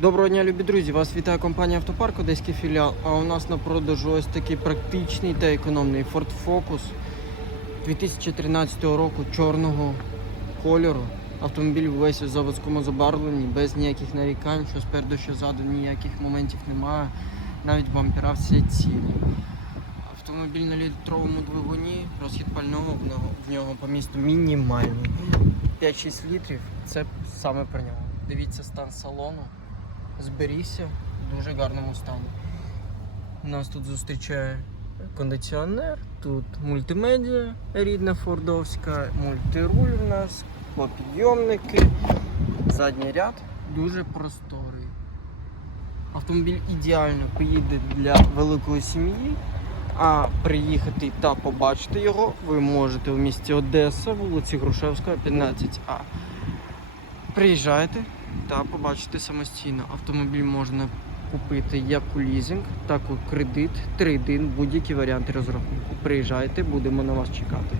Доброго дня, любі друзі! Вас вітає компанія Автопарк, Одеський філіал. А у нас на продажу ось такий практичний та економний Ford Focus 2013 року чорного кольору. Автомобіль весь у заводському забарвленні, без ніяких нарікань, що спереду, що ззаду ніяких моментів немає. Навіть бампера всі цілі. Автомобіль на літровому двигуні, розхід пального в нього, в нього по місту мінімальний. 5-6 літрів це саме про нього. Дивіться стан салону. Зберігся в дуже гарному стані. Нас тут зустрічає кондиціонер, тут мультимедіа рідна фордовська, мультируль у нас, підйомники, задній ряд дуже просторий. Автомобіль ідеально поїде для великої сім'ї. А приїхати та побачити його ви можете в місті Одеса, вулиці Грушевська, 15А. Приїжджайте та побачите самостійно. Автомобіль можна купити як у лізинг, так і кредит, трейдин, будь-які варіанти розрахунку. Приїжджайте, будемо на вас чекати.